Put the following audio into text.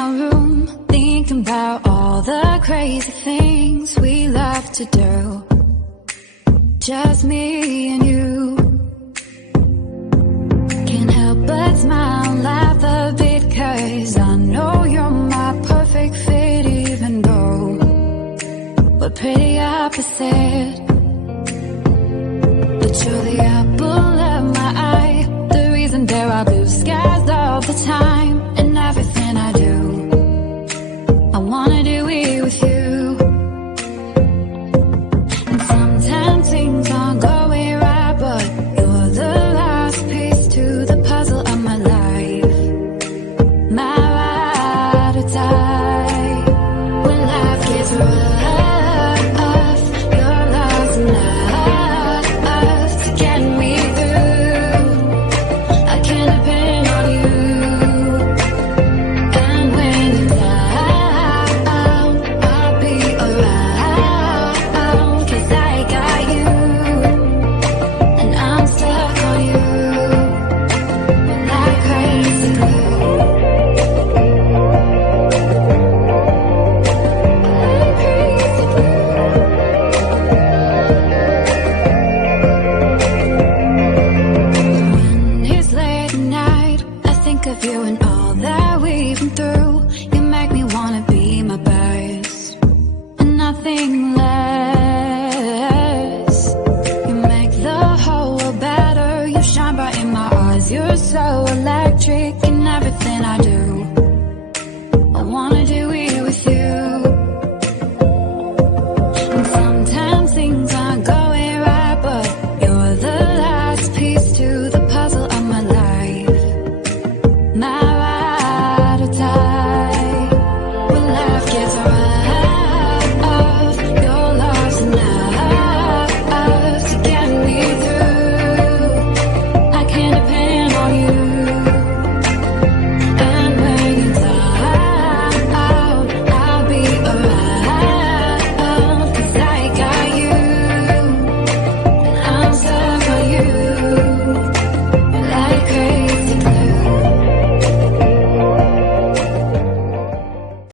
my room, thinking about all the crazy things we love to do. Just me and you. Can't help but smile and laugh a bit, 'cause I know you're my perfect fit, even though we're pretty opposite. But you're the apple of my eye, the reason there are blue skies all the time. And everything I do, I wanna do it with you. And sometimes things aren't going right, but you're the last piece to the puzzle of my life. My ride or die. When life gets rough, you're lost enough to get me through. I can depend on you. And when you're down, I'll be around, 'cause I got you. And I'm stuck on you like crazy glue. Like crazy glue. When it's late at night, I think of you and all that we've been through. You make me wanna be my best and nothing less. You make the whole world better. You shine bright in my eyes. You're so electric in everything I do.